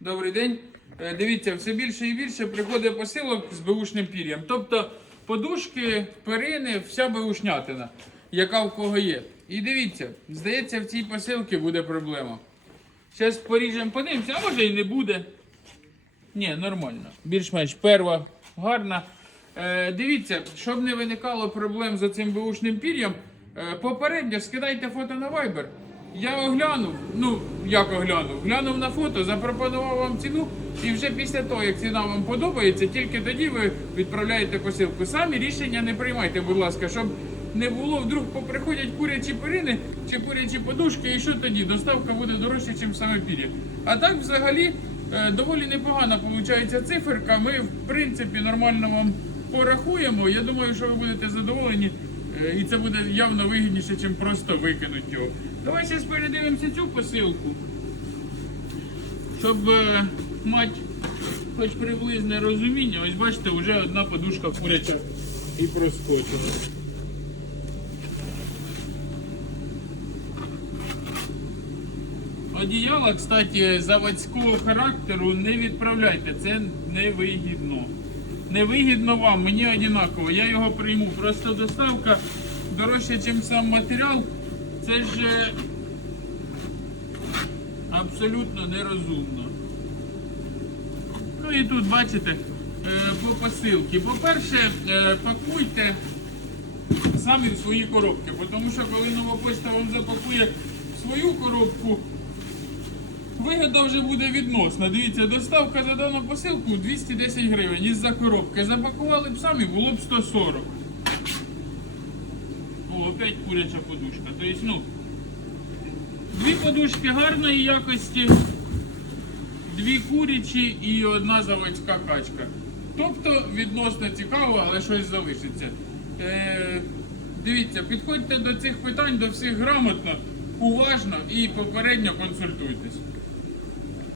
Добрий день. Е, Дивіться, все більше і більше приходить посилок з беушним пір'ям. Тобто подушки, перини, вся беушнятина, яка в кого є. І дивіться, здається, в цій посилці буде проблема. Зараз поріжемо, подивимося, а може і не буде. Ні, нормально. Більш-менш перва гарна. Е, дивіться, щоб не виникало проблем з цим беушним пір'ям, е, попередньо скидайте фото на Viber. Я оглянув, ну як оглянув, глянув на фото, запропонував вам ціну, і вже після того, як ціна вам подобається, тільки тоді ви відправляєте посилку. Самі рішення не приймайте, будь ласка, щоб не було, вдруг поприходять курячі перини чи курячі подушки, і що тоді? Доставка буде дорожче, ніж саме пір'я. А так взагалі е, доволі непогана виходить циферка. Ми, в принципі, нормально вам порахуємо. Я думаю, що ви будете задоволені. Е, І це буде явно вигідніше, ніж просто викинути його. Давай зараз передивимося цю посилку, щоб е, мати хоч приблизне розуміння. Ось бачите, вже одна подушка куряча і проскочила. Одіяла, кстати, заводського характеру не відправляйте, це невигідно. Невигідно вам, мені однаково, я його прийму. Просто доставка дорожча, ніж сам матеріал. Це ж е, абсолютно нерозумно. Ну і тут бачите, е, по посилці. По-перше, е, пакуйте самі свої коробки, тому що коли нова почта вам запакує свою коробку, вигода вже буде відносна. Дивіться, доставка за дану посилку 210 гривень із-за коробки. Запакували б самі, було б 140. О, опять куряча подушка. Тобто, ну, дві подушки гарної якості, дві курячі і одна заводська качка. Тобто відносно цікаво, але щось залишиться. Е, дивіться, підходьте до цих питань, до всіх грамотно, уважно і попередньо консультуйтесь.